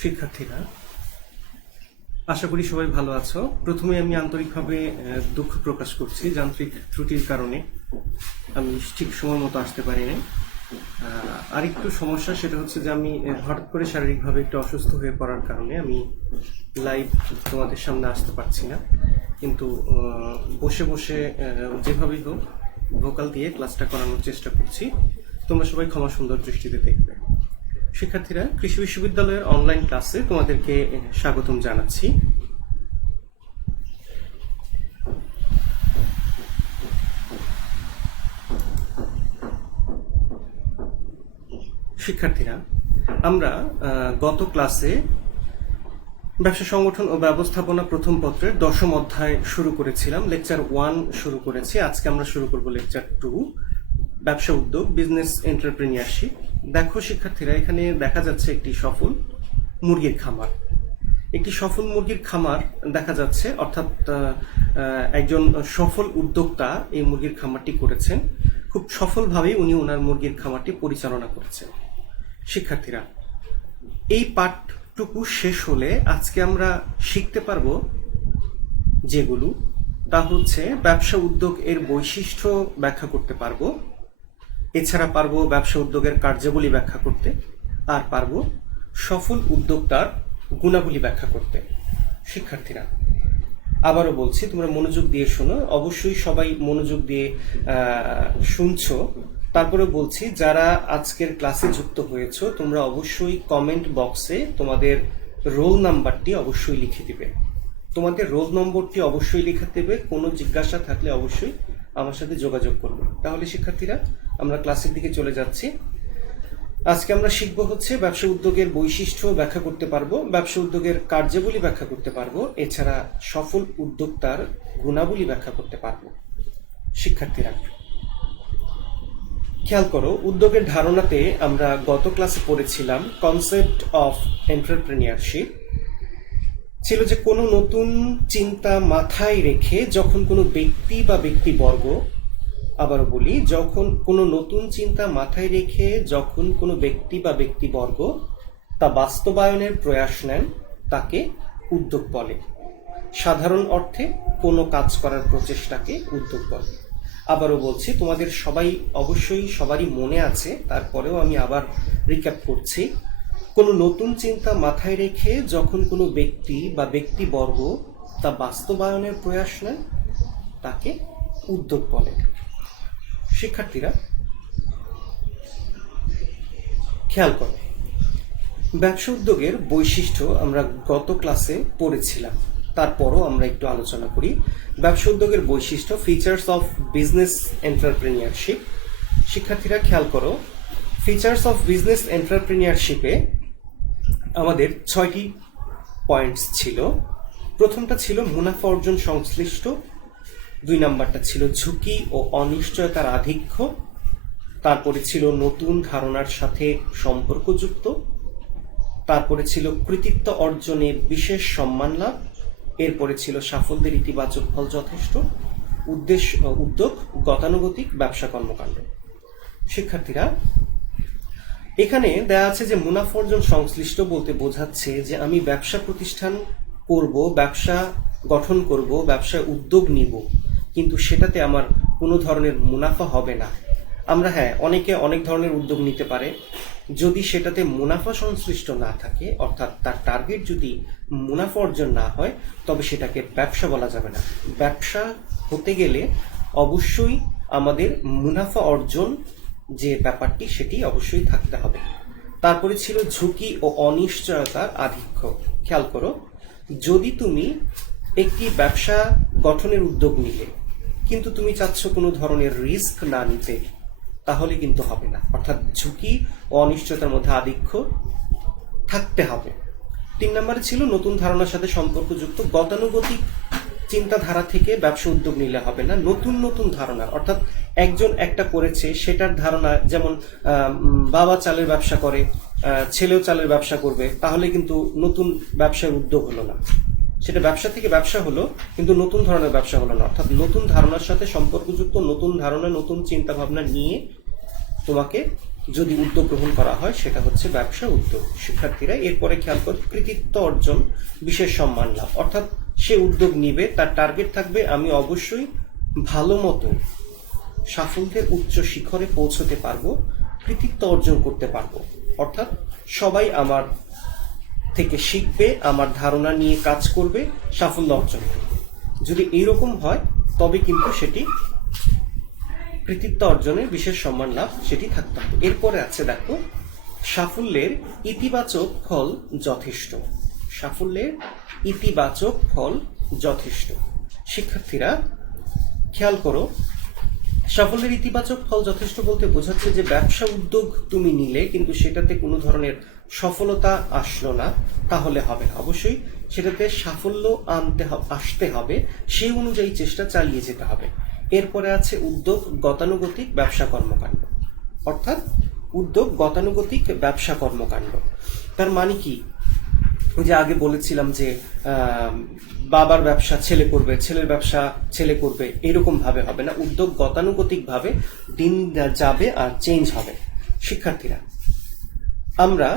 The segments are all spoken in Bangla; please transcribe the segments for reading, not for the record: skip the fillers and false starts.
শিক্ষার্থীরা, আশা করি সবাই ভালো আছো। প্রথমে আমি আন্তরিকভাবে দুঃখ প্রকাশ করছি, যান্ত্রিক ত্রুটির কারণে আমি ঠিক সময় মতো আসতে পারিনি। আরেকটু সমস্যা সেটা হচ্ছে যে আমি হঠাৎ করে শারীরিকভাবে একটু অসুস্থ হয়ে পড়ার কারণে আমি লাইভ তোমাদের সামনে আসতে পারছি না, কিন্তু বসে বসে যেভাবেই হোক ভোকাল দিয়ে ক্লাসটা করানোর চেষ্টা করছি। তোমরা সবাই ক্ষমা সুন্দর দৃষ্টিতে দেখবে। শিক্ষার্থীরা, কৃষি বিশ্ববিদ্যালয়ের অনলাইন ক্লাসে তোমাদেরকে স্বাগতম জানাচ্ছি। শিক্ষার্থীরা, আমরা গত ক্লাসে ব্যবসা সংগঠন ও ব্যবস্থাপনা প্রথম পত্রের 10ম অধ্যায় শুরু করেছিলাম, লেকচার 1 শুরু করেছি। আজকে আমরা শুরু করব লেকচার 2, ব্যবসা উদ্যোগ, বিজনেস এন্টারপ্রেনিয়ারশিপ। দেখো শিক্ষার্থীরা, এখানে দেখা যাচ্ছে একটি সফল মুরগির খামার। একটি সফল মুরগির খামার দেখা যাচ্ছে, অর্থাৎ একজন সফল উদ্যোক্তা এই মুরগির খামারটি করেছেন। খুব সফলভাবেই উনি ওনার মুরগির খামারটি পরিচালনা করেছেন। শিক্ষার্থীরা, এই পাঠটুকু শেষ হলে আজকে আমরা শিখতে পারবো যেগুলো, তা হচ্ছে ব্যবসা উদ্যোগ এর বৈশিষ্ট্য ব্যাখ্যা করতে পারবো, এছাড়া পারবো ব্যবসা উদ্যোগের কার্যাবলী ব্যাখ্যা করতে, আর পারবো সফল উদ্যোক্তার গুণাবলী ব্যাখ্যা করতে। শিক্ষার্থীরা, আবারও বলছি, তোমরা মনোযোগ দিয়ে শোনো। অবশ্যই সবাই মনোযোগ দিয়ে শুনছো। তারপরে বলছি, যারা আজকের ক্লাসে যুক্ত হয়েছো তোমরা অবশ্যই কমেন্ট বক্সে তোমাদের রোল নাম্বারটি অবশ্যই লিখে দিবে। তোমাদের রোল নম্বরটি অবশ্যই লিখে দেবে। কোনো জিজ্ঞাসা থাকলে অবশ্যই আমার সাথে যোগাযোগ করবে। তাহলে শিক্ষার্থীরা, আমরা ক্লাসের দিকে চলে যাচ্ছি। আজকে আমরা শিখবো হচ্ছে ব্যবসা উদ্যোগের বৈশিষ্ট্য ব্যাখ্যা করতে পারবো, ব্যবসা উদ্যোগের কার্যাবলী ব্যাখ্যা করতে পারবো, এছাড়া সফল উদ্যোক্তার গুণাবলী ব্যাখ্যা করতে পারবো। শিক্ষার্থীরা, খেয়াল করো, উদ্যোগের ধারণাতে আমরা গত ক্লাসে পড়েছিলাম কনসেপ্ট অফ এন্টারপ্রেনিয়ারশিপ ছিল যে কোনো নতুন চিন্তা মাথায় রেখে যখন কোনো ব্যক্তি বা ব্যক্তিবর্গ, আবারও বলি, যখন কোনো নতুন চিন্তা মাথায় রেখে যখন কোনো ব্যক্তি বা ব্যক্তিবর্গ তা বাস্তবায়নের প্রয়াস নেন, তাকে উদ্যোগ বলে। সাধারণ অর্থে কোনো কাজ করার প্রচেষ্টাকে উদ্যোগ বলে। আবারও বলছি, তোমাদের অবশ্যই সবারই মনে আছে, তারপরেও আমি আবার রিক্যাপ করছি। কোনো নতুন চিন্তা মাথায় রেখে যখন কোনো ব্যক্তি বা ব্যক্তিবর্গ তা বাস্তবায়নের প্রয়াস নেন, তাকে উদ্যোগ বলে। শিক্ষার্থীরা, খেয়াল করো, ব্যবসা উদ্যোগের বৈশিষ্ট্য আমরা গত ক্লাসে পড়েছিলাম, তারপরও আমরা একটু আলোচনা করি। ব্যবসা উদ্যোগের বৈশিষ্ট্য, ফিচার্স অফ বিজনেস এন্টারপ্রেনিয়ারশিপ। শিক্ষার্থীরা, খেয়াল করো, ফিচার্স অফ বিজনেস এন্টারপ্রেনিয়ারশিপে আমাদের 6টি পয়েন্টস ছিল। প্রথমটা ছিল মুনাফা অর্জন সংশ্লিষ্ট, 2 নাম্বারটা ছিল ঝুঁকি ও অনিশ্চয়তার আধিক্য, তারপরে ছিল নতুন ধারণার সাথে সম্পর্কযুক্ত, তারপরে ছিল কৃতিত্ব অর্জনে বিশেষ সম্মান লাভ, এরপরে ছিল সাফল্যের ইতিবাচক ফল যথেষ্ট, উদ্যোগ গতানুগতিক ব্যবসা কর্মকাণ্ড। শিক্ষার্থীরা, এখানে দেয়া আছে যে মুনাফা অর্জন সংশ্লিষ্ট বলতে বোঝাচ্ছে যে আমি ব্যবসা প্রতিষ্ঠান করব, ব্যবসা গঠন করব, ব্যবসা উদ্যোগ নিব, কিন্তু সেটাতে আমার কোনো ধরনের মুনাফা হবে না। আমরা অনেকে অনেক ধরনের উদ্যোগ নিতে পারে, যদি সেটাতে মুনাফা সংশ্লিষ্ট না থাকে, অর্থাৎ তার টার্গেট যদি মুনাফা অর্জন না হয়, তবে সেটাকে ব্যবসা বলা যাবে না। ব্যবসা হতে গেলে অবশ্যই আমাদের মুনাফা অর্জন যে ব্যাপারটি, সেটি অবশ্যই থাকতে হবে। তারপরে ছিল ঝুঁকি ও অনিশ্চয়তার আধিক্য। খেয়াল করো, যদি তুমি একটি ব্যবসা গঠনের উদ্যোগ নিলে কিন্তু তুমি চাচ্ছ কোনো ধরনের রিস্ক না নিতে, তাহলে কিন্তু হবে না। অর্থাৎ ঝুঁকি ও অনিশ্চয়তার মধ্যে আধিক্য থাকতে হবে। 3 নম্বরে ছিল নতুন ধারণার সাথে সম্পর্কযুক্ত, গতানুগতিক চিন্তাধারা থেকে ব্যবসা উদ্যোগ নিলে হবে না। নতুন নতুন ধারণা, অর্থাৎ একজন একটা করেছে সেটার ধারণা, যেমন বাবা চালের ব্যবসা করে, ছেলেও চালের ব্যবসা করবে, তাহলে কিন্তু নতুন ব্যবসার উদ্যোগ হলো না। সেটা ব্যবসা থেকে ব্যবসা হলো, কিন্তু নতুন ধরনের ব্যবসা হলো না। অর্থাৎ নতুন ধারণার সাথে সম্পর্কযুক্ত, নতুন ধারণা, নতুন চিন্তা ভাবনা নিয়ে তোমাকে যদি উদ্যোগ গ্রহণ করা হয় সেটা হচ্ছে ব্যবসা উদ্যোগ। শিক্ষার্থীরা এরপরে খেয়াল করো, কৃতিত্ব অর্জন, বিশেষ সম্মান লাভ। অর্থাৎ সে উদ্যোগ নিবে, তার টার্গেট থাকবে আমি অবশ্যই ভালো মতো সাফল্যের উচ্চ শিখরে পৌঁছতে পারবো, কৃতিত্ব অর্জন করতে পারবো। অর্থাৎ সবাই আমার থেকে শিখবে, আমার ধারণা নিয়ে কাজ করবে, সাফল্য অর্জন করবে। যদি এইরকম হয় তবে কিন্তু সেটি কৃতিত্ব অর্জনে বিশেষ সম্মান লাভ সেটি থাকতে হবে। এরপরে আছে দেখো, সাফল্যের ইতিবাচক ফল যথেষ্ট। সাফল্যের ইতিবাচক ফল যথেষ্ট। শিক্ষার্থীরা খেয়াল করো, সাফল্যের ইতিবাচক ফল যথেষ্ট বলতে বোঝাচ্ছে যে ব্যবসা উদ্যোগ তুমি নিলে কিন্তু সেটাতে কোনো ধরনের সফলতা আসলো না, তাহলে হবে না। অবশ্যই সেটাতে সাফল্য আসতে হবে, সেই অনুযায়ী চেষ্টা চালিয়ে যেতে হবে। এরপরে আছে উদ্যোগ গতানুগতিক ব্যবসা কর্মকাণ্ড। অর্থাৎ উদ্যোগ গতানুগতিক ব্যবসা কর্মকাণ্ড তার মানে কি? যে আগে বলেছিলাম যে বাবার ব্যবসা ছেলে করবে, ছেলের ব্যবসা ছেলে করবে, এরকম ভাবে হবে না। উদ্যোগ গতানুগতিক ভাবে দিন যাবে আর চেঞ্জ হবে। শিক্ষার্থীরা আমরা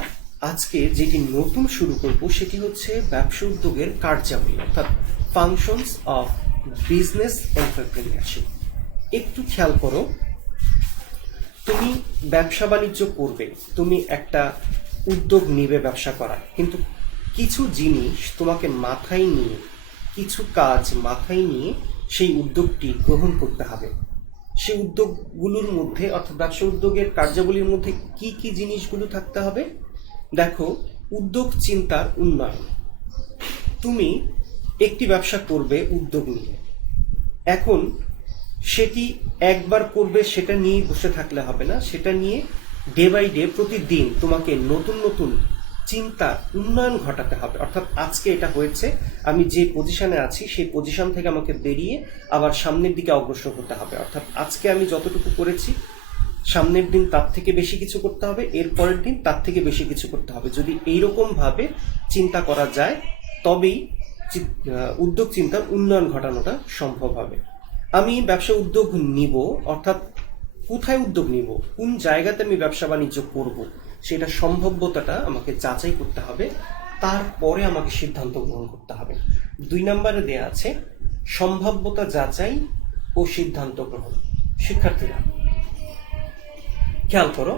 আজকে যেটি নতুন শুরু করব সেটি হচ্ছে ব্যবসা উদ্যোগের কার্যাবলী, অর্থাৎ ফাংশনস অফ বিজনেস এন্টারপ্রেনিয়ারশিপ। একটু খেয়াল করো, তুমি ব্যবসা বাণিজ্য করবে, তুমি একটা উদ্যোগ নিবে ব্যবসা করার, কিন্তু কিছু জিনিস তোমাকে মাথায় নিয়ে, কিছু কাজ মাথায় নিয়ে সেই উদ্যোগটি গ্রহণ করতে হবে। সেই উদ্যোগগুলোর মধ্যে অর্থাৎ ব্যবসা উদ্যোগের কার্যাবলীর মধ্যে কি কি জিনিসগুলো থাকতে হবে? দেখো, উদ্যোগ চিন্তার উন্নয়ন। তুমি একটি ব্যবসা করবে উদ্যোগ নিয়ে, এখন সেটি একবার করবে সেটা নিয়ে বসে থাকলে হবে না, সেটা নিয়ে ডে বাই ডে প্রতিদিন তোমাকে নতুন নতুন চিন্তা উন্নয়ন ঘটাতে হবে। অর্থাৎ আজকে এটা হয়েছে, আমি যে পজিশনে আছি সেই পজিশন থেকে আমাকে বেরিয়ে আবার সামনের দিকে অগ্রসর হতে হবে। অর্থাৎ আজকে আমি যতটুকু করেছি সামনের দিন তার থেকে বেশি কিছু করতে হবে, এর পরের দিন তার থেকে বেশি কিছু করতে হবে। যদি এইরকম ভাবে চিন্তা করা যায় তবেই উদ্যোগ চিন্তার উন্নয়ন ঘটানোটা সম্ভব হবে। আমি ব্যবসা উদ্যোগ নিব, অর্থাৎ কোথায় উদ্যোগ নিব, কোন জায়গাতে আমি ব্যবসা বাণিজ্য করব, সেটা সম্ভাব্যতাটা আমাকে যাচাই করতে হবে, তারপরে আমাকে সিদ্ধান্ত গ্রহণ করতে হবে। 2 নম্বরে দেয়া আছে সম্ভাব্যতা যাচাই ও সিদ্ধান্ত গ্রহণ। শিক্ষার্থীরা খেয়াল করো,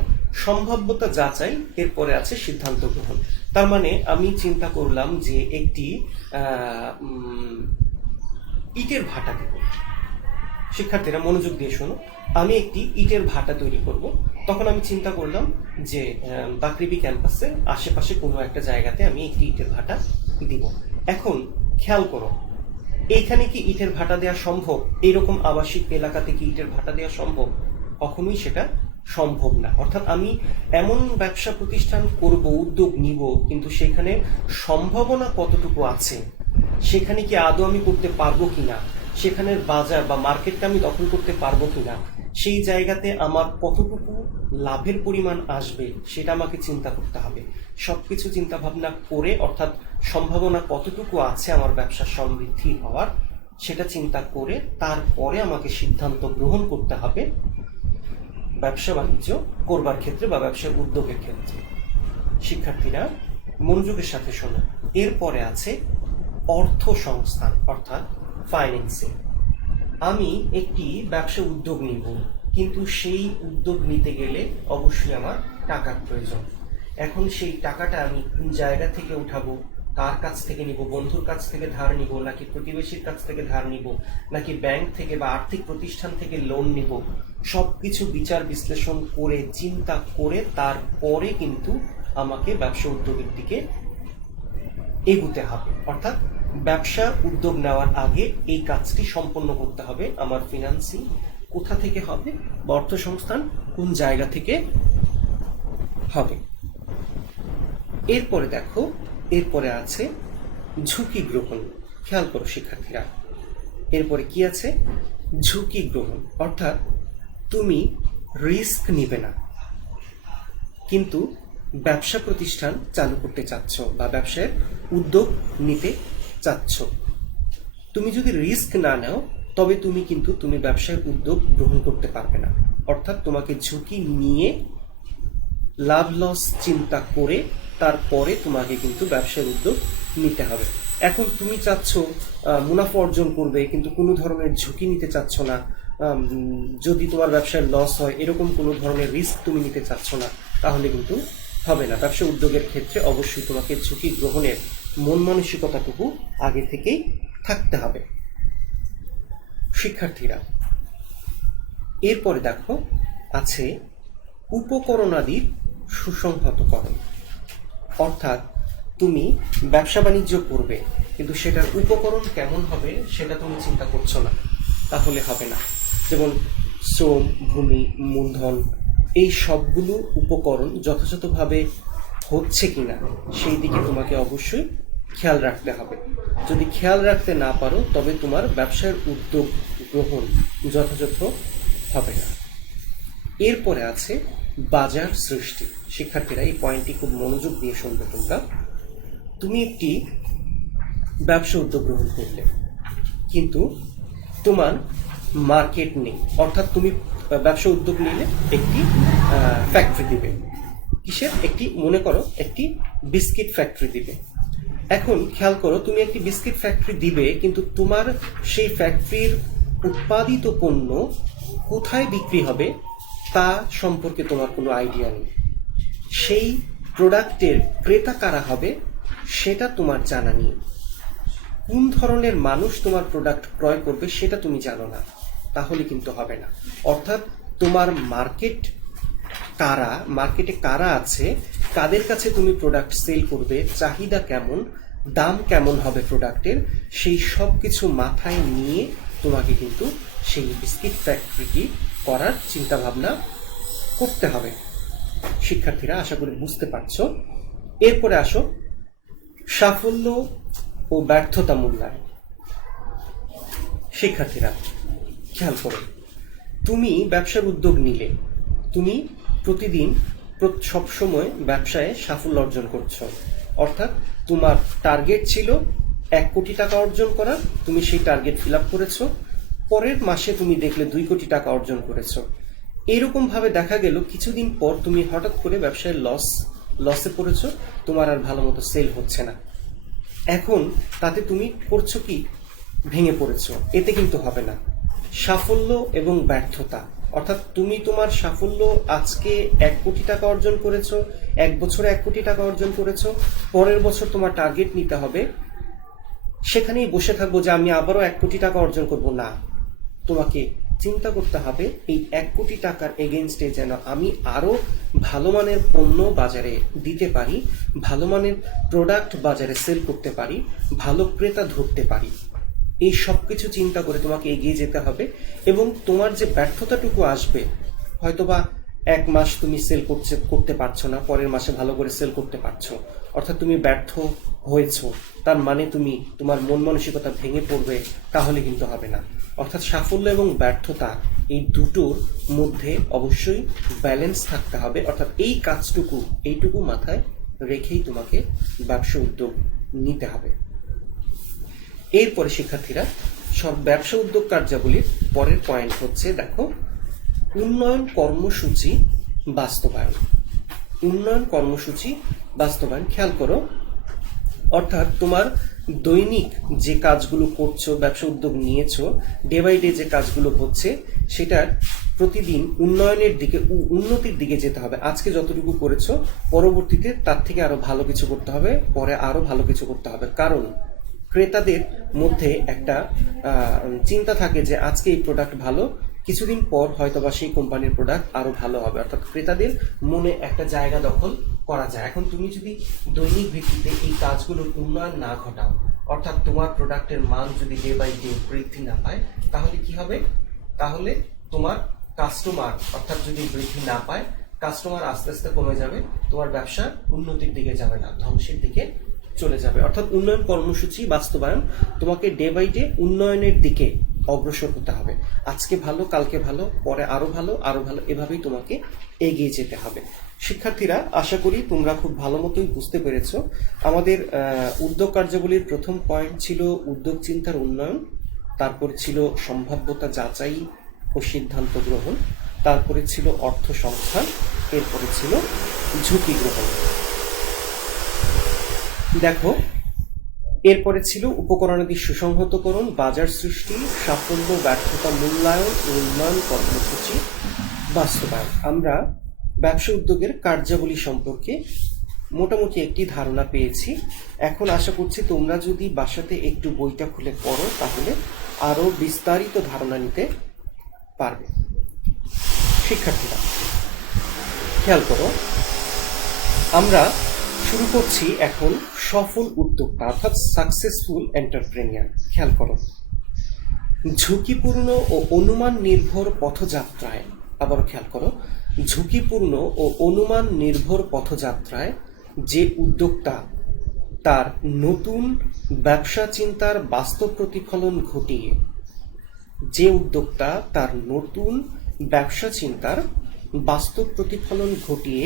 সম্ভাব্যতা যাচাই, এরপরে আছে সিদ্ধান্ত গ্রহণ। তার মানে আমি চিন্তা করলাম যে একটি ইটের ভাটা দেব। শিক্ষার্থীরা মনোযোগ দিয়ে শোনো, আমি একটি ইটের ভাটা তৈরি করব। তখন আমি চিন্তা করলাম যে বাকৃবি ক্যাম্পাসের আশেপাশে কোনো একটা জায়গাতে আমি একটি ইটের ভাটা দিব। এখন খেয়াল করো, এইখানে কি ইটের ভাটা দেওয়া সম্ভব? এইরকম আবাসিক এলাকাতে কি ইটের ভাটা দেওয়া সম্ভব? কখনোই সেটা সম্ভব না। অর্থাৎ আমি এমন ব্যবসা প্রতিষ্ঠান করব, উদ্যোগ নিব, কিন্তু সেখানে সম্ভাবনা কতটুকু আছে, সেখানে কি আদৌ আমি করতে পারবো কিনা, সেখানের বাজার বা মার্কেটটা আমি দখল করতে পারবো কিনা, সেই জায়গাতে আমার কতটুকু লাভের পরিমাণ আসবে সেটা আমাকে চিন্তা করতে হবে। সবকিছু চিন্তা ভাবনা করে, অর্থাৎ সম্ভাবনা কতটুকু আছে আমার ব্যবসা সমৃদ্ধি হওয়ার, সেটা চিন্তা করে তারপরে আমাকে সিদ্ধান্ত গ্রহণ করতে হবে ব্যবসা বাণিজ্য করবার ক্ষেত্রে বা ব্যবসার উদ্যোগের ক্ষেত্রে। শিক্ষার্থীরা মনোযোগের সাথে শোনো, এরপরে আছে অর্থ সংস্থান, অর্থাৎ ফাইন্যান্সিং। আমি একটি ব্যবসা উদ্যোগ নিব, কিন্তু সেই উদ্যোগ নিতে গেলে অবশ্যই আমার টাকার প্রয়োজন। এখন সেই টাকাটা আমি কোন জায়গা থেকে উঠাবো, কার কাছ থেকে নিব, বন্ধুর কাছ থেকে ধার নিব, নাকি প্রতিবেশীর কাছ থেকে ধার নিব, নাকি ব্যাংক থেকে বা আর্থিক প্রতিষ্ঠান থেকে লোন নিব, সবকিছু বিচার বিশ্লেষণ করে চিন্তা করে তারপরে কিন্তু আমাকে ব্যবসা উদ্যোগের দিকে এগুতে হবে। অর্থাৎ ব্যবসা উদ্যোগ নেওয়ার আগে এই কাজটি সম্পন্ন করতে হবে। আমার ফিনান্সিং কোথা থেকে হবে বা অর্থ সংস্থান কোন জায়গা থেকে হবে। এরপরে দেখো, এরপরে আছে ঝুঁকি গ্রহণ। খেয়াল করো শিক্ষার্থীরা, এরপরে কি আছে? ঝুঁকি গ্রহণ। অর্থাৎ তুমি রিস্ক নিবে না, কিন্তু ব্যবসা প্রতিষ্ঠান চালু করতে চাচ্ছ বা ব্যবসার উদ্যোগ নিতে চাচ্ছ। তুমি যদি রিস্ক না নাও তবে তুমি ব্যবসার উদ্যোগ গ্রহণ করতে পারবে না। অর্থাৎ তোমাকে ঝুঁকি নিয়ে লাভ লস চিন্তা করে তারপরে তোমাকে কিন্তু ব্যবসার উদ্যোগ নিতে হবে। এখন তুমি চাচ্ছ মুনাফা অর্জন করবে, কিন্তু কোনো ধরনের ঝুঁকি নিতে চাচ্ছ না। যদি তোমার ব্যবসায় লস হয় এরকম কোনো ধরনের রিস্ক তুমি নিতে চাচ্ছ না, তাহলে কিন্তু হবে না। ব্যবসা উদ্যোগের ক্ষেত্রে অবশ্যই তোমাকে ঝুঁকি গ্রহণের মন মানসিকতাটুকু আগে থেকেই থাকতে হবে। শিক্ষার্থীরা, এরপরে দেখো আছে উপকরণাদির সুসংহতকরণ। অর্থাৎ তুমি ব্যবসা বাণিজ্য করবে, কিন্তু সেটার উপকরণ কেমন হবে সেটা তুমি চিন্তা করছো না, তাহলে হবে না। যেমন শ্রম, ভূমি, মূলধন, এই সবগুলো উপকরণ যথাযথভাবে হচ্ছে কিনা সেই দিকে তোমাকে অবশ্যই খেয়াল রাখতে হবে। যদি খেয়াল রাখতে না পারো তবে তোমার ব্যবসার উদ্যোগ গ্রহণ যথাযথ হবে না। এরপরে আছে বাজার সৃষ্টি। শিক্ষার্থীরা, এই পয়েন্টটি খুব মনোযোগ দিয়ে শুনবে তোমরা। তুমি একটি ব্যবসা উদ্যোগ গ্রহণ করলে, কিন্তু তোমার মার্কেট নেই। অর্থাৎ তুমি ব্যবসা উদ্যোগ নিলে একটি ফ্যাক্টরি দিবে। কিসের? একটি, মনে করো একটি বিস্কিট ফ্যাক্টরি দিবে। এখন খেয়াল করো, তুমি একটি বিস্কিট ফ্যাক্টরি দিবে, কিন্তু তোমার সেই ফ্যাক্টরির উৎপাদিত পণ্য কোথায় বিক্রি হবে তা সম্পর্কে তোমার কোনো আইডিয়া নেই। সেই প্রোডাক্টের ক্রেতা কারা হবে সেটা তোমার জানা নেই। কোন ধরনের মানুষ তোমার প্রোডাক্ট ক্রয় করবে সেটা তুমি জানো না, তাহলে কিন্তু হবে না। অর্থাৎ তোমার মার্কেটে কারা আছে, কাদের কাছে তুমি প্রোডাক্ট সেল করবে, চাহিদা কেমন, দাম কেমন হবে প্রোডাক্টের, সেই সব কিছু মাথায় নিয়ে তোমাকে কিন্তু সেই বিস্কিট ফ্যাক্টরিটি করার চিন্তা ভাবনা করতে হবে। শিক্ষার্থীরা, আশা করি বুঝতে পারছো। এরপরে আসো সাফল্য ও ব্যর্থতা মূল্যায়ন। শিক্ষার্থীরা, খেয়াল করো, তুমি ব্যবসার উদ্যোগ নিলে, তুমি প্রতিদিন সবসময় ব্যবসায় সাফল্য অর্জন করছো। অর্থাৎ তোমার টার্গেট ছিল 1 কোটি টাকা অর্জন করা, তুমি সেই টার্গেট ফিল আপ করেছো। পরের মাসে তুমি দেখলে 2 কোটি টাকা অর্জন করেছো। এরকম ভাবে দেখা গেল কিছুদিন পর তুমি হঠাৎ করে ব্যবসায় লসে পড়েছো, তোমার আর ভালো মতো সেল হচ্ছে না। এখন তাতে তুমি করছো কি? ভেঙে পড়েছো। এতে কিন্তু হবে না। সাফল্য এবং ব্যর্থতা, অর্থাৎ তুমি তোমার সাফল্য, আজকে 1 কোটি টাকা অর্জন করেছো, 1 বছরে 1 কোটি টাকা অর্জন করেছো, পরের বছর তোমার টার্গেট নিতে হবে। সেখানেই বসে থাকবো যে আমি আবারও 1 কোটি টাকা অর্জন করব না। তোমাকে চিন্তা করতে হবে এই 1 কোটি টাকার এগেইনস্টে যেন আমি আরো ভালো মানের পণ্য বাজারে দিতে পারি, ভালো মানের প্রোডাক্ট বাজারে সেল করতে পারি, ভালো ক্রেতা ধরতে পারি। এই সবকিছু চিন্তা করে তোমাকে এগিয়ে যেতে হবে। এবং তোমার যে ব্যর্থতাটুকু আসবে, হয়তোবা 1 মাস তুমি সেল করতে পারছো না, পরের মাসে ভালো করে সেল করতে পারছো, অর্থাৎ তুমি ব্যর্থ হয়েছো, তার মানে তুমি তোমার মন মানসিকতা ভেঙে পড়বে, তাহলে কিন্তু হবে না। অর্থাৎ সাফল্য এবং ব্যর্থতা, এই দুটোর মধ্যে অবশ্যই ব্যালেন্স থাকতে হবে। অর্থাৎ এই এইটুকু মাথায় রেখেই তোমাকে ব্যবসা উদ্যোগ নিতে হবে। এরপরে শিক্ষার্থীরা, সব ব্যবসা উদ্যোগ কার্যাবলীর পরের পয়েন্ট হচ্ছে, দেখো, উন্নয়ন কর্মসূচি বাস্তবায়ন। উন্নয়ন কর্মসূচি বাস্তবায়ন, খেয়াল করো, অর্থাৎ তোমার দৈনিক যে কাজগুলো করছো, ব্যবসা উদ্যোগ নিয়েছো, ডে বাই ডে যে কাজগুলো হচ্ছে, সেটার প্রতিদিন উন্নতির দিকে যেতে হবে। আজকে যতটুকু করেছো, পরবর্তীতে তার থেকে আরো ভালো কিছু করতে হবে, পরে আরো ভালো কিছু করতে হবে। কারণ ক্রেতাদের মধ্যে একটা চিন্তা থাকে যে আজকে এই প্রোডাক্ট ভালো, কিছুদিন পর হয়তোবা সেই কোম্পানির প্রোডাক্ট আরো ভালো হবে। অর্থাৎ ক্রেতাদের মনে একটা জায়গা দখল করা যায়। এখন তুমি যদি দৈনিক ভিত্তিতে এই কাজগুলোর উন্নয়ন না ঘটাও, অর্থাৎ তোমার প্রোডাক্টের মান যদি ডে বাই ডে বৃদ্ধি না পায়, তাহলে কি হবে? তাহলে তোমার কাস্টমার, অর্থাৎ যদি বৃদ্ধি না পায়, কাস্টমার আস্তে আস্তে কমে যাবে, তোমার ব্যবসা উন্নতির দিকে যাবে না, ধ্বংসের দিকে চলে যাবে। অর্থাৎ উন্নয়ন কর্মসূচি বাস্তবায়ন, তোমাকে ডে বাই ডে উন্নয়নের দিকে অগ্রসর হতে হবে। আজকে ভালো, কালকে ভালো, পরে আরো ভালো, এভাবেই তোমাকে এগিয়ে যেতে হবে। শিক্ষার্থীরা, আশা করি তোমরা খুব ভালো মতোই বুঝতে পেরেছো। আমাদের উদ্যোগ কার্যাবলীর প্রথম পয়েন্ট ছিল উদ্যোগ চিন্তার উন্নয়ন, তারপর ছিল সম্ভাব্যতা যাচাই ও সিদ্ধান্ত গ্রহণ, তারপরে ছিল অর্থ সংস্থান, এরপরে ছিল ঝুঁকি গ্রহণ। দেখো, এরপরে ছিল উপকরণাদি সুসংহতকরণ, বাজার সৃষ্টি, সাফল্য ব্যর্থতা মূল্যায়ন ও উন্নয়ন কর্মসূচি বাস্তবায়ন। আমরা ব্যবসা উদ্যোগের কার্যাবলী সম্পর্কে মোটামুটি একটি ধারণা পেয়েছি। এখন আশা করছি তোমরা যদি বাসাতে একটু বইটা খুলে পড়ো তাহলে আরো বিস্তারিত ধারণা নিতে পারবে। শিক্ষার্থীরা খেয়াল করো, আমরা শুরু করছি এখন সফল উদ্যোক্তা অর্থাৎ সাকসেসফুল এন্টারপ্রেনিয়ার। খেয়াল করো, ঝুঁকিপূর্ণ ও অনুমান নির্ভর পথযাত্রায়, আবারও খেয়াল করো, ঝুঁকিপূর্ণ ও অনুমান নির্ভর পথযাত্রায় যে উদ্যোক্তা তার নতুন ব্যবসা চিন্তার বাস্তব প্রতিফলন ঘটিয়ে যে উদ্যোক্তা তার নতুন ব্যবসা চিন্তার বাস্তব প্রতিফলন ঘটিয়ে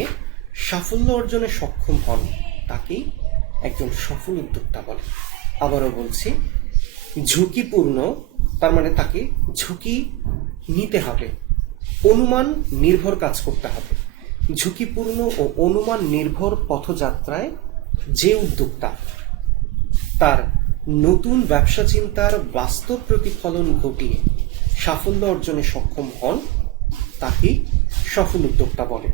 সাফল্য অর্জনে সক্ষম হন তাকেই একজন সফল উদ্যোক্তা বলে। আবারও বলছি, ঝুঁকিপূর্ণ তার মানে তাকে ঝুঁকি নিতে হবে, অনুমান নির্ভর কাজ করতে হবে। ঝুঁকিপূর্ণ ও অনুমান নির্ভর পথযাত্রায় যে উদ্যোক্তা তার নতুন ব্যবসা চিন্তার বাস্তব প্রতিফলন ঘটিয়ে সাফল্য অর্জনে সক্ষম হন তাকেই সফল উদ্যোক্তা বলে।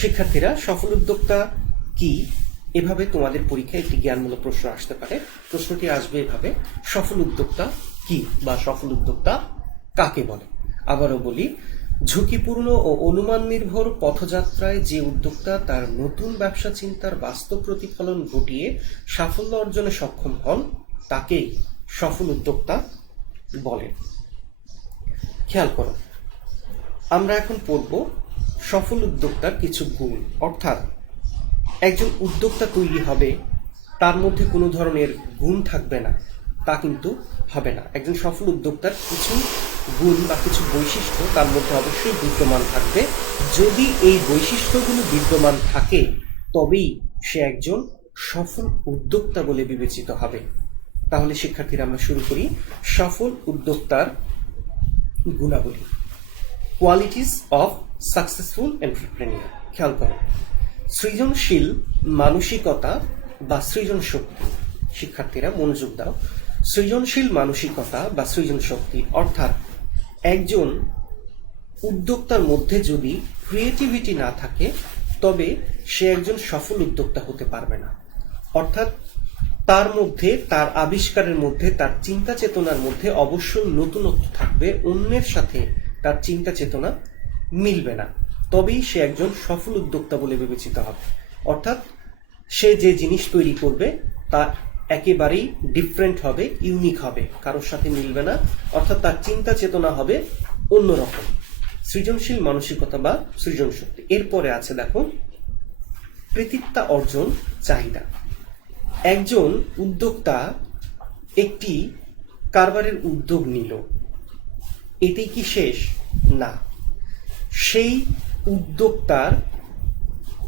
শিক্ষার্থীরা, সফল উদ্যোক্তা কি? এভাবে তোমাদের পরীক্ষায় একটি জ্ঞানমূলক প্রশ্ন আসতে পারে। প্রশ্নটি আসবে এভাবে, সফল উদ্যোক্তা কি বা সফল উদ্যোক্তা কাকে বলে? আবারও বলি, ঝুঁকিপূর্ণ ও অনুমান নির্ভর পথযাত্রায় যে উদ্যোক্তা তার নতুন ব্যবসা চিন্তার বাস্তব প্রতিফলন ঘটিয়ে সাফল্য অর্জনে সক্ষম হন তাকেই সফল উদ্যোক্তা বলে। খেয়াল করো, আমরা এখন পড়ব সফল উদ্যোক্তার কিছু গুণ। অর্থাৎ একজন উদ্যোক্তা তৈরি হবে, তার মধ্যে কোনো ধরনের গুণ থাকবে না তা কিন্তু হবে না। একজন সফল উদ্যোক্তার কিছু গুণ বা কিছু বৈশিষ্ট্য তার মধ্যে অবশ্যই বিদ্যমান থাকবে। যদি এই বৈশিষ্ট্যগুলো বিদ্যমান থাকে তবেই সে একজন সফল উদ্যোক্তা বলে বিবেচিত হবে। তাহলে শিক্ষার্থীরা আমরা শুরু করি সফল উদ্যোক্তার গুণাবলী। Qualities of successful entrepreneur. খেয়াল করো, সৃজনশীল মানসিকতা বা সৃজন শক্তি। শিক্ষার্থীরা মনোযোগ দাও, সৃজনশীল মানসিকতা বা সৃজন শক্তি অর্থাৎ একজন উদ্যোক্তার মধ্যে যদি ক্রিয়েটিভিটি না থাকে তবে সে একজন সফল উদ্যোক্তা হতে পারবে না। অর্থাৎ তার মধ্যে, তার আবিষ্কারের মধ্যে, তার চিন্তা চেতনার মধ্যে অবশ্যই নতুনত্ব থাকবে, অন্যের সাথে তার চিন্তা চেতনা মিলবে না, তবেই সে একজন সফল উদ্যোক্তা বলে বিবেচিত হবে। অর্থাৎ সে যে জিনিস তৈরি করবে তা একেবারেই ডিফারেন্ট হবে, ইউনিক হবে, কারোর সাথে মিলবে না। অর্থাৎ তার চিন্তা চেতনা হবে অন্যরকম। সৃজনশীল মানসিকতা বা সৃজন শক্তি। এরপরে আছে দেখো কৃতিত্ব অর্জন চাহিদা। একজন উদ্যোক্তা একটি কারবারের উদ্যোগ নিল, এটাই কি শেষ? না। সেই উদ্যোক্তার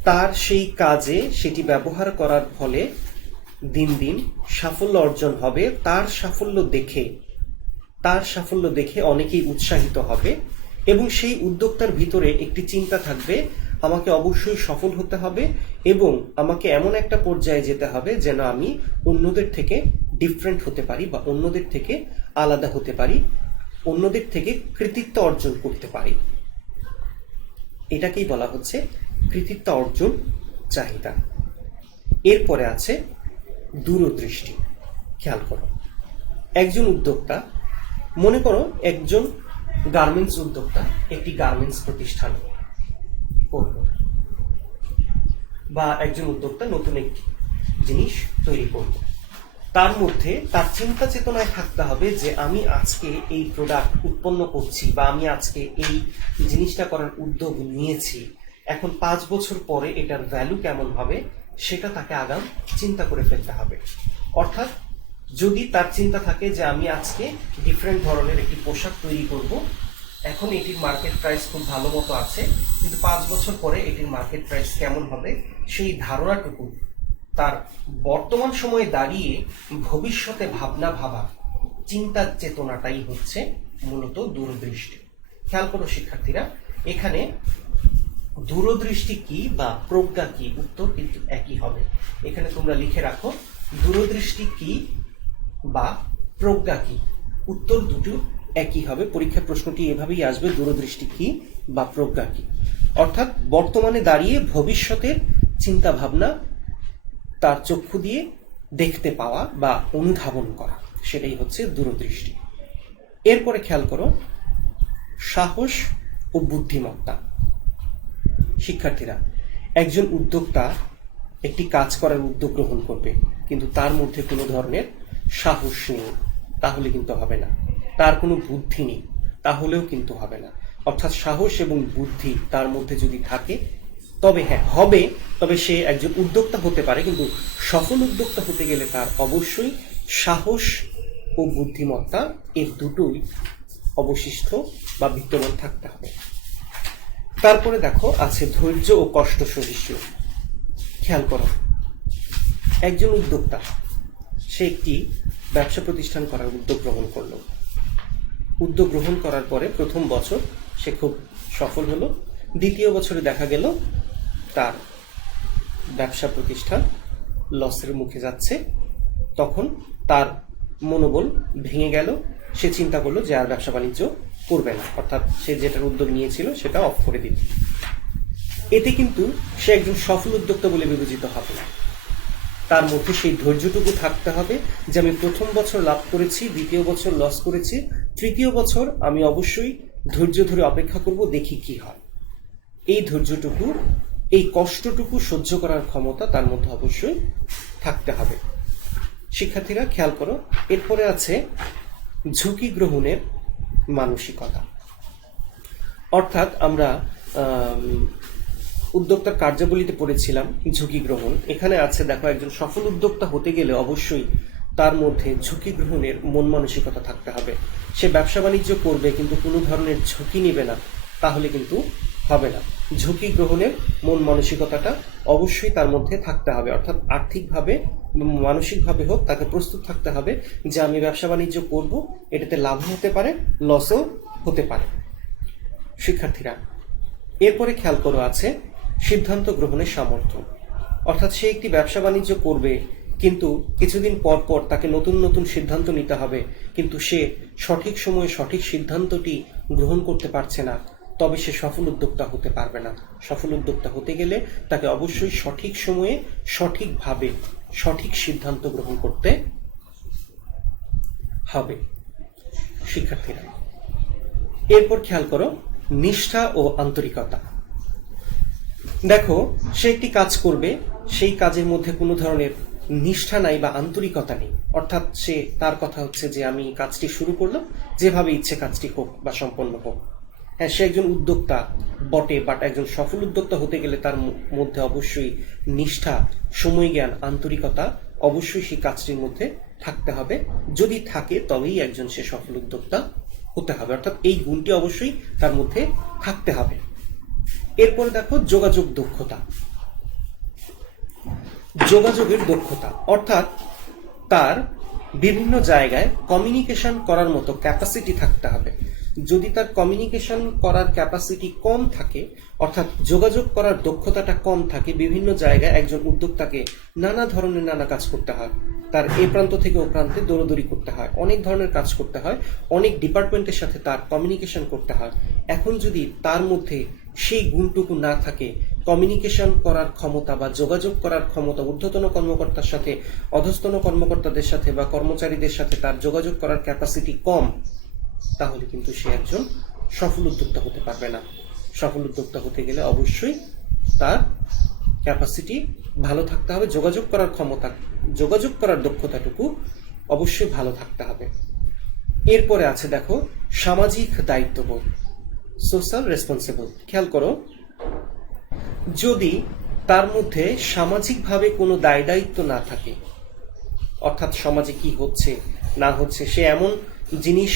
তার সেই কাজে সেটি ব্যবহার করার ফলে দিন দিন সাফল্য অর্জন হবে। তার সাফল্য দেখে অনেকেই উৎসাহিত হবে এবং সেই উদ্যোক্তার ভিতরে একটি চিন্তা থাকবে, আমাকে অবশ্যই সফল হতে হবে এবং আমাকে এমন একটা পর্যায়ে যেতে হবে যেন আমি অন্যদের থেকে ডিফারেন্ট হতে পারি বা অন্যদের থেকে আলাদা হতে পারি, অন্যদের থেকে কৃতিত্ব অর্জন করতে পারি। এটাকেই বলা হচ্ছে কৃতিত্ব অর্জন চাহিদা। এরপরে আছে দূরদৃষ্টি। খেয়াল করো, একজন উদ্যোক্তা, মনে করো একজন গার্মেন্টস উদ্যোক্তা একটি গার্মেন্টস প্রতিষ্ঠান করল, বা একজন উদ্যোক্তা নতুন একটি জিনিস তৈরি করল। তার মধ্যে তার চিন্তা চেতনায় থাকতে হবে যে আমি আজকে এই প্রোডাক্ট উৎপন্ন করছি বা আমি আজকে এই জিনিসটা করার উদ্যোগ নিয়েছি, এখন 5 বছর পরে এটার ভ্যালু কেমন হবে সেটা তাকে আগাম চিন্তা করে ফেলতে হবে। অর্থাৎ যদি তার চিন্তা থাকে যে আমি আজকে ডিফারেন্ট ধরনের একটি পোশাক তৈরি করব, এখন এটির মার্কেট প্রাইস খুব ভালো মতো আছে, কিন্তু 5 বছর পরে এটির মার্কেট প্রাইস কেমন হবে সেই ধারণাটুকু তার বর্তমান সময়ে দাঁড়িয়ে ভবিষ্যতে ভাবনা ভাবা চিন্তার চেতনাটাই হচ্ছে মূলত দূরদৃষ্টি। খেয়াল করো শিক্ষার্থীরা, এখানে দূরদৃষ্টি কি বা প্রজ্ঞা কি, উত্তর কিন্তু একই হবে। এখানে তোমরা লিখে রাখো দূরদৃষ্টি কি বা প্রজ্ঞা কি, উত্তর দুটো একই হবে। পরীক্ষার প্রশ্নটি এভাবেই আসবে, দূরদৃষ্টি কি বা প্রজ্ঞা কি, অর্থাৎ বর্তমানে দাঁড়িয়ে ভবিষ্যতের চিন্তা ভাবনা তার চক্ষু দিয়ে দেখতে পাওয়া বা অনুধাবন করা, সেটাই হচ্ছে দূরদৃষ্টি। এরপরে খেয়াল করো সাহস ও বুদ্ধিমত্তা। শিক্ষার্থীরা, একজন উদ্যোক্তা একটি কাজ করার উদ্যোগ গ্রহণ করবে, কিন্তু তার মধ্যে কোনো ধরনের সাহস নেই, তাহলে কিন্তু হবে না। তার কোনো বুদ্ধি নেই, তাহলেও কিন্তু হবে না। অর্থাৎ সাহস এবং বুদ্ধি তার মধ্যে যদি থাকে তবে হ্যাঁ হবে, তবে সে একজন উদ্যোক্তা হতে পারে, কিন্তু সফল উদ্যোক্তা হতে গেলে তার অবশ্যই সাহস ও বুদ্ধিমত্তা এর দুটোই অবশিষ্ট বা বিদ্যমান থাকতে হবে। তারপরে দেখো আছে ধৈর্য ও কষ্ট সহিষ্ণু। খেয়াল করো, একজন উদ্যোক্তা সে একটি ব্যবসা প্রতিষ্ঠান করার উদ্যোগ গ্রহণ করলো। উদ্যোগ গ্রহণ করার পরে প্রথম বছর সে খুব সফল হলো, দ্বিতীয় বছরে দেখা গেল তার ব্যবসা প্রতিষ্ঠান লসের মুখে যাচ্ছে। তখন তার মনোবল ভেঙে গেল, সে চিন্তা করলো যে আর ব্যবসা বাণিজ্য করবে না, অর্থাৎ সে যেটার উদ্যোগ নিয়েছিল সেটা অফ করে দিবে। এতে কিন্তু সে একজন সফল উদ্যোক্তা বলে বিবেচিত হবে না। তার মধ্যে সেই ধৈর্যটুকু থাকতে হবে যে আমি প্রথম বছর লাভ করেছি, দ্বিতীয় বছর লস করেছি, তৃতীয় বছর আমি অবশ্যই ধৈর্য ধরে অপেক্ষা করব, দেখি কি হয়। এই ধৈর্যটুকু, এই কষ্টটুকু সহ্য করার ক্ষমতা তার মধ্যে অবশ্যই থাকতে হবে। শিক্ষার্থীরা খেয়াল করো, এরপরে আছে ঝুঁকি গ্রহণের মানসিকতা। অর্থাৎ আমরা উদ্যোক্তার কার্যাবলীতে পড়েছিলাম ঝুঁকি গ্রহণ। এখানে আছে দেখো, একজন সফল উদ্যোক্তা হতে গেলে অবশ্যই তার মধ্যে ঝুঁকি গ্রহণের মন মানসিকতা থাকতে হবে। সে ব্যবসা বাণিজ্য করবে কিন্তু কোনো ধরনের ঝুঁকি নেবে না, তাহলে কিন্তু হবে না। ঝুঁকি গ্রহণের মন মানসিকতাটা অবশ্যই তার মধ্যে থাকতে হবে, অর্থাৎ আর্থিকভাবে মানসিকভাবে হোক তাকে প্রস্তুত থাকতে হবে যে আমি ব্যবসা বাণিজ্য করব, এটাতে লাভ হতে পারে, লসও হতে পারে। শিক্ষার্থীরা, এরপরে খেয়াল করো আছে সিদ্ধান্ত গ্রহণের সামর্থ্য। অর্থাৎ সে একটি ব্যবসা বাণিজ্য করবে, কিন্তু কিছুদিন পর পর তাকে নতুন নতুন সিদ্ধান্ত নিতে হবে, কিন্তু সে সঠিক সময়ে সঠিক সিদ্ধান্তটি গ্রহণ করতে পারছে না, তবে সে সফল উদ্যোক্তা হতে পারবে না। সফল উদ্যোক্তা হতে গেলে তাকে অবশ্যই সঠিক সময়ে সঠিকভাবে সঠিক সিদ্ধান্ত গ্রহণ করতে হবে। শিক্ষার্থীরা, এরপর খেয়াল করো নিষ্ঠা ও আন্তরিকতা। দেখো, সে একটি কাজ করবে, সেই কাজের মধ্যে কোনো ধরনের নিষ্ঠা নাই বা আন্তরিকতা নেই। অর্থাৎ সে, তার কথা হচ্ছে যে আমি কাজটি শুরু করলাম, যেভাবে ইচ্ছে কাজটি হোক বা সম্পন্ন হোক। হ্যাঁ, সে একজন উদ্যোক্তা বটে, বাট একজন সফল উদ্যোক্তা হতে গেলে তার মধ্যে অবশ্যই নিষ্ঠা, সময় জ্ঞান, আন্তরিকতা অবশ্যই সেই কাজটির মধ্যে থাকতে হবে। যদি থাকে তবেই একজন সে সফল উদ্যোক্তা হতে হবে, অর্থাৎ এই গুণটি অবশ্যই তার মধ্যে থাকতে হবে। এরপরে দেখো যোগাযোগ দক্ষতা। যোগাযোগের দক্ষতা অর্থাৎ তার বিভিন্ন জায়গায় কমিউনিকেশন করার মতো ক্যাপাসিটি থাকতে হবে। যদি তার কমিউনিকেশন করার ক্যাপাসিটি কম থাকে, অর্থাৎ যোগাযোগ করার দক্ষতাটা কম থাকে, বিভিন্ন জায়গায় একজন উদ্যোক্তাকে নানা ধরনের নানা কাজ করতে হয়, তার এ প্রান্ত থেকে ও প্রান্তে দৌড়াদৌড়ি করতে হয়, অনেক ধরনের কাজ করতে হয়, অনেক ডিপার্টমেন্টের সাথে তার কমিউনিকেশন করতে হয়। এখন যদি তার মধ্যে সেই গুণটুকু না থাকে, কমিউনিকেশন করার ক্ষমতা বা যোগাযোগ করার ক্ষমতা, ঊর্ধ্বতন কর্মকর্তার সাথে, অধস্তন কর্মকর্তাদের সাথে বা কর্মচারীদের সাথে তার যোগাযোগ করার ক্যাপাসিটি কম, তাহলে কিন্তু সে একজন সফল উদ্যোক্তা হতে পারবে না। সফল উদ্যোক্তা হতে গেলে অবশ্যই তার ক্যাপাসিটি ভালো থাকতে হবে, যোগাযোগ করার ক্ষমতা, যোগাযোগ করার দক্ষতাটুকু অবশ্যই ভালো থাকতে হবে। এরপরে আছে দেখো সামাজিক দায়িত্ববোধ, সোশ্যাল রেসপন্সিবল। খেয়াল করো, যদি তার মধ্যে সামাজিকভাবে কোনো দায় দায়িত্ব না থাকে, অর্থাৎ সমাজে কি হচ্ছে না হচ্ছে, সে এমন জিনিস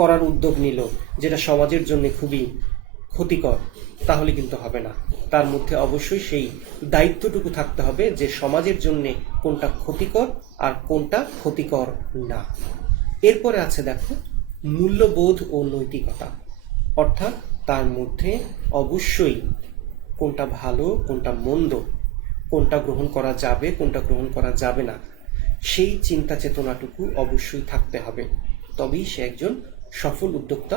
করার উদ্যোগ নিল যেটা সমাজের জন্য খুবই ক্ষতিকর, তাহলে কিন্তু হবে না। তার মধ্যে অবশ্যই সেই দায়িত্বটুকু থাকতে হবে যে সমাজের জন্য কোনটা ক্ষতিকর আর কোনটা ক্ষতিকর না। এরপরে আছে দেখো মূল্যবোধ ও নৈতিকতা। অর্থাৎ তার মধ্যে অবশ্যই কোনটা ভালো, কোনটা মন্দ, কোনটা গ্রহণ করা যাবে, কোনটা গ্রহণ করা যাবে না, সেই চিন্তা চেতনাটুকু অবশ্যই থাকতে হবে। তবেই সে একজন সফল উদ্যোক্তা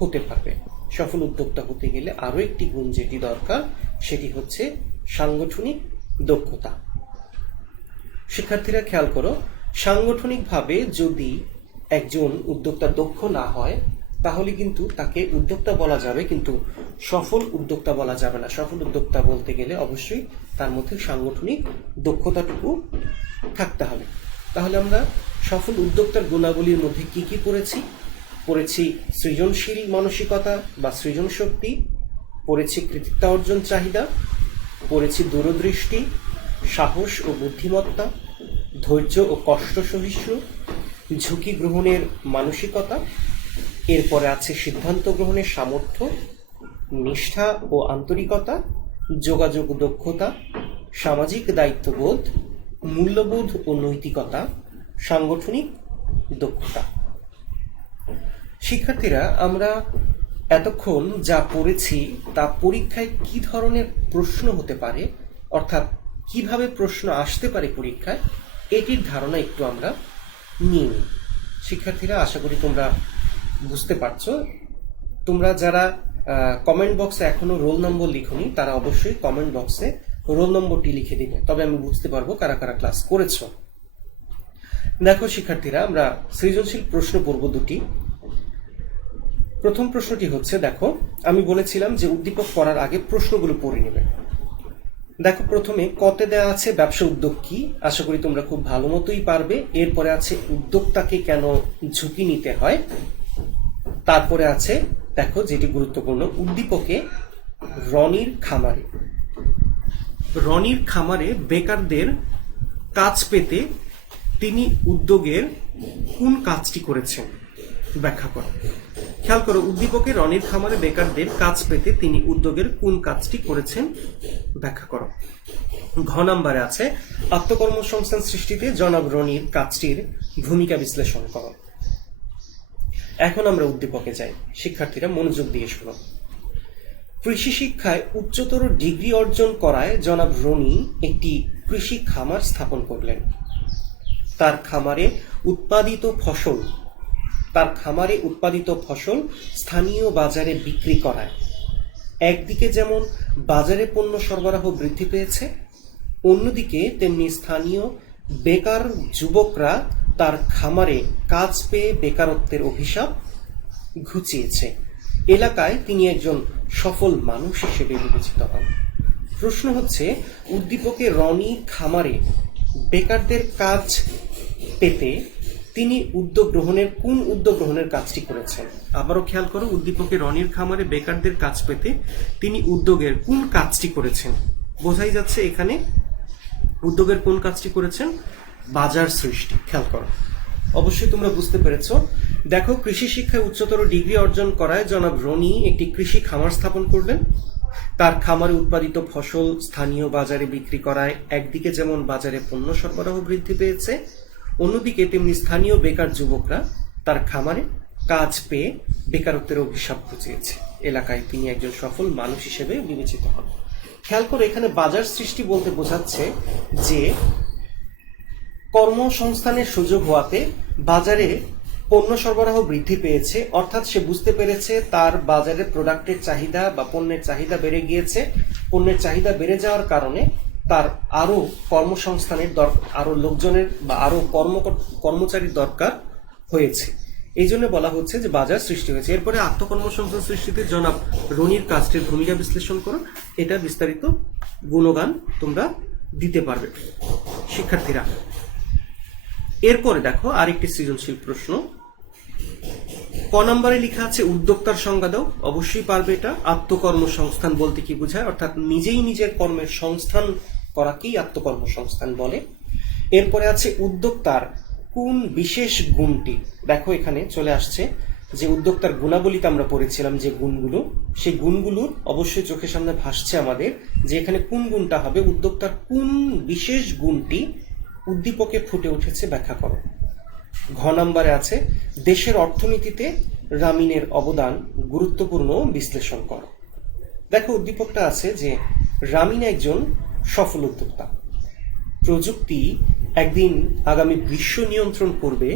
হতে পারবে। সফল উদ্যোক্তা হতে গেলে আরো একটি গুণ যেটি দরকার, সেটি হচ্ছে সাংগঠনিক দক্ষতা। শিক্ষার্থীরা খেয়াল করো, সাংগঠনিকভাবে যদি একজন উদ্যোক্তা দক্ষ না হয় তাহলে কিন্তু তাকে উদ্যোক্তা বলা যাবে, কিন্তু সফল উদ্যোক্তা বলা যাবে না। সফল উদ্যোক্তা বলতে গেলে অবশ্যই তার মধ্যে সাংগঠনিক দক্ষতাটুকু থাকতে হবে। তাহলে আমরা সফল উদ্যোক্তার গুণাবলীর মধ্যে কি কি পড়েছি সৃজনশীল মানসিকতা বা সৃজন শক্তি, পড়েছি কৃতিত্ব অর্জন চাহিদা, পড়েছি দূরদৃষ্টি, সাহস ও বুদ্ধিমত্তা, ধৈর্য ও কষ্ট সহিষ্ণু, ঝুঁকি গ্রহণের মানসিকতা, এরপরে আছে সিদ্ধান্ত গ্রহণের সামর্থ্য, নিষ্ঠা ও আন্তরিকতা, যোগাযোগ দক্ষতা, সামাজিক দায়িত্ববোধ, মূল্যবোধ ও নৈতিকতা, সাংগঠনিক দক্ষতা। শিক্ষার্থীরা, আমরা এতক্ষণ যা পড়েছি তা পরীক্ষায় কি ধরনের প্রশ্ন হতে পারে, অর্থাৎ কিভাবে প্রশ্ন আসতে পারে পরীক্ষায়, এটির ধারণা একটু আমরা নিয়ে নিই। শিক্ষার্থীরা, আশা করি তোমরা বুঝতে পারছো। তোমরা যারা কমেন্ট বক্সে এখনো রোল নম্বর লিখোনি তারা অবশ্যই কমেন্ট বক্সে রোল নম্বরটি লিখে দিবে, তবে আমি বুঝতে পারবো কারা কারা ক্লাস করেছো। দেখো শিক্ষার্থীরা, আমরা সৃজনশীল প্রশ্ন পড়ব দুটি। প্রথম প্রশ্নটি হচ্ছে, দেখো আমি বলেছিলাম যে উদ্দীপক পড়ার আগে প্রশ্নগুলো পড়ে নেবে। দেখো প্রথমে কতে দেওয়া আছে ব্যবসা উদ্যোগ কি, আশা করি তোমরা খুব ভালো মতোই পারবে। এরপরে আছে উদ্যোক্তাকে কেন ঝুঁকি নিতে হয়। তারপরে আছে, দেখো যেটি গুরুত্বপূর্ণ, উদ্দীপকে রনির খামারে। রনির খামারে বেকারদের কাজ পেতে তিনি উদ্যোগের কোন কাজটি করেছেন ব্যাখ্যা করো। খেয়াল করো, উদ্দীপকে রনির খামারে বেকারদের কাজ পেতে তিনি উদ্যোগের কোন কাজটি করেছেন ব্যাখ্যা করো। ঘ নম্বরে আছে আত্মকর্মসংস্থান সৃষ্টিতে জনাব রনির কাজটির ভূমিকা বিশ্লেষণ করো। এখন আমরা উদ্দীপকে যাই। শিক্ষার্থীরা মনোযোগ দিয়ে শোনো। কৃষি শিক্ষায় উচ্চতর ডিগ্রি অর্জন করায় জনাব রনি একটি কৃষি খামার স্থাপন করলেন। তার খামারে উৎপাদিত ফসল স্থানীয় বাজারে বিক্রি করায় একদিকে যেমন বাজারে পণ্য সরবরাহ বৃদ্ধি পেয়েছে, অন্যদিকে তেমনি স্থানীয় বেকার যুবকরা তার খামারে কাজ পেয়ে বেকারত্বের অভিশাপ ঘুচিয়েছে। এলাকায় তিনি একজন সফল মানুষ হিসেবে বিবেচিত হন। প্রশ্ন হচ্ছে, উদ্দীপকে রনি খামারে বেকারদের কাজ পেতে তিনি কোন উদ্যোগ গ্রহণের কাজটি করেছেন। আবারও খেয়াল করো, উদ্দীপকে রনির খামারে বেকারদের কাজ পেতে তিনি উদ্যোগের কোন কাজটি করেছেন। বোঝাই যাচ্ছে এখানে উদ্যোগের কোন কাজটি করেছেন, বাজার সৃষ্টি। খেয়াল করো, অবশ্যই তোমরা বুঝতে পেরেছো। দেখো, কৃষি শিক্ষায় উচ্চতর ডিগ্রি অর্জন করায় জনাব রনি একটি কৃষি খামার স্থাপন করলেন। তার খামারে উৎপাদিত ফসল স্থানীয় বাজারে বিক্রি করায় একদিকে যেমন বাজারে পণ্য সরবরাহ বৃদ্ধি পেয়েছে, অন্যদিকে তেমনি স্থানীয় বেকার যুবকরা তার খামারে কাজ পেয়ে বেকারত্বের অভিশাপ ঘুচিয়েছে। এলাকায় তিনি একজন সফল মানুষ হিসেবে বিবেচিত হন। খেয়াল করে, এখানে বাজার সৃষ্টি বলতে বোঝাচ্ছে যে কর্মসংস্থানের সুযোগ হওয়াতে বাজারে পণ্য সরবরাহ বৃদ্ধি পেয়েছে, অর্থাৎ সে বুঝতে পেরেছে তার বাজারে প্রোডাক্টের চাহিদা বা পণ্যের চাহিদা বেড়ে গিয়েছে। পণ্যের চাহিদা বেড়ে যাওয়ার কারণে তার আরো কর্মসংস্থানের আরো লোকজনের বা আরো কর্মচারীর দরকার হয়েছে। এই জন্য বলা হচ্ছে যে বাজার সৃষ্টি হয়েছে। এরপরে আত্মকর্মসংস্থান সৃষ্টিতে জনাব রনির কাজটির ভূমিকা বিশ্লেষণ করো। এটা বিস্তারিত গুণগান তোমরা দিতে পারবে শিক্ষার্থীরা। এরপরে দেখো আরেকটি সৃজনশীল প্রশ্ন। ক নম্বরে লেখা আছে উদ্যোক্তার সংজ্ঞা দাও। অবশ্যই পারবে এটা। আত্মকর্মসংস্থান বলতে কি বোঝায়, অর্থাৎ নিজেই নিজের কর্মের সংস্থান করাকেই আত্মকর্মসংস্থান বলে। এরপরে আছে উদ্যোক্তার কোন বিশেষ গুণটি। দেখো এখানে চলে আসছে যে উদ্যোক্তার গুণাবলীতে আমরা পড়েছিলাম যে গুণগুলো, সেই গুণগুলো অবশ্যই চোখের সামনে ভাসছে আমাদের যে এখানে কোন গুণটা হবে। উদ্যোক্তার কোন বিশেষ গুণটি উদ্দীপকে ফুটে উঠেছে ব্যাখ্যা করো। ঘ নম্বরে আছে দেশের অর্থনীতিতে রামিনের অবদান গুরুত্বপূর্ণ বিশ্লেষণ করো। দেখো উদ্দীপকটা আছে যে রামিন একজন সফল উদ্যোক্তা। প্রযুক্তি একদিন আগামী বিশ্ব নিয়ন্ত্রণ করবে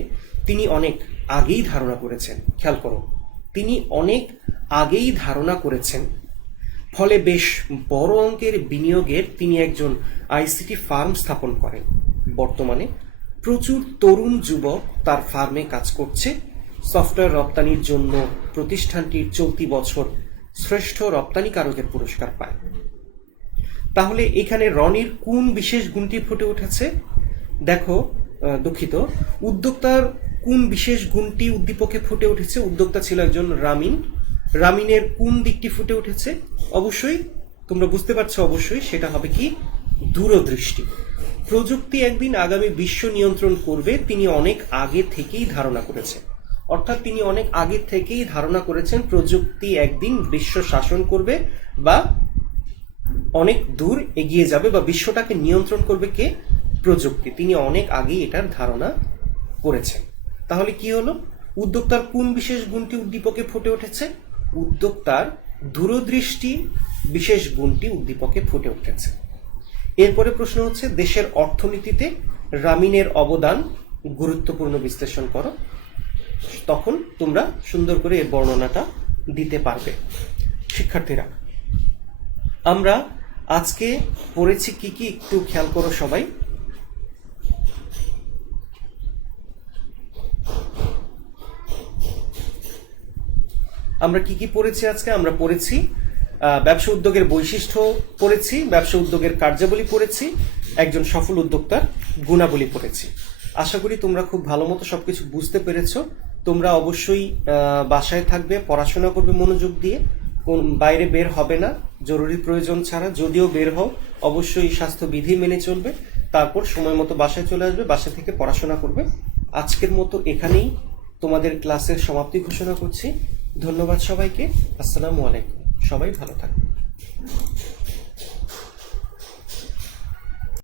তিনি অনেক আগেই ধারণা করেছেন। খেয়াল করো, তিনি অনেক আগেই ধারণা করেছেন, ফলে বেশ বড় অঙ্কের বিনিয়োগের তিনি একজন আইসিটি ফার্ম স্থাপন করেন। বর্তমানে প্রচুর তরুণ যুবক তার ফার্মে কাজ করছে। সফটওয়্যার রপ্তানির জন্য প্রতিষ্ঠানটির চলতি বছর শ্রেষ্ঠ রপ্তানিকারকের পুরস্কার পায়। তাহলে এখানে রনির কোন বিশেষ গুণটি ফুটে উঠেছে? দেখো, দুঃখিত, উদ্যোক্তার কোন বিশেষ গুণটি উদ্দীপকে ফুটে উঠেছে? উদ্যোক্তা ছিল একজন রামিন। রামিনের কোন দিকটি ফুটে উঠেছে? অবশ্যই তোমরা বুঝতে পারছো, অবশ্যই সেটা হবে কি? দূরদৃষ্টি। প্রযুক্তি একদিন আগামী বিশ্ব নিয়ন্ত্রণ করবে তিনি অনেক আগে থেকেই ধারণা করেছেন। অর্থাৎ তিনি অনেক আগে থেকেই ধারণা করেছেন প্রযুক্তি একদিন বিশ্ব শাসন করবে বা অনেক দূর এগিয়ে যাবে বা বিশ্বটাকে নিয়ন্ত্রণ করবে কে? প্রযুক্তি। তিনি অনেক আগেই এটার ধারণা করেছেন। তাহলে কি হলো? উদ্যোক্তার কোন বিশেষ গুণটি উদ্দীপকে ফুটে উঠেছে? উদ্যোক্তার দূরদৃষ্টি বিশেষ গুণটি উদ্দীপকে ফুটে উঠেছে। এরপরে প্রশ্ন হচ্ছে দেশের অর্থনীতিতে রামিনের অবদান গুরুত্বপূর্ণ বিশ্লেষণ করো। তখন তোমরা সুন্দর করে এর বর্ণনাটা দিতে পারবে। শিক্ষার্থীরা, আমরা আজকে পড়েছি কি কি একটু খেয়াল করো সবাই। আমরা কি কি পড়েছি আজকে? আমরা পড়েছি ব্যবসা উদ্যোগের বৈশিষ্ট্য পড়েছি, ব্যবসা উদ্যোগের কার্যাবলী পড়েছি, একজন সফল উদ্যোক্তার গুণাবলী পড়েছি। আশা করি তোমরা খুব ভালো মতো সবকিছু বুঝতে পেরেছো। তোমরা অবশ্যই বাসায় থাকবে, পড়াশোনা করবে মনোযোগ দিয়ে, বাইরে বের হবে না জরুরি প্রয়োজন ছাড়া। যদিও বের হও, অবশ্যই স্বাস্থ্যবিধি মেনে চলবে। তারপর সময় মতো বাসায় চলে আসবে, বাসা থেকে পড়াশোনা করবে। আজকের মতো এখানেই তোমাদের ক্লাসের সমাপ্তি ঘোষণা করছি। ধন্যবাদ সবাইকে। আসসালামু আলাইকুম। সবাই ভালো থাকবে।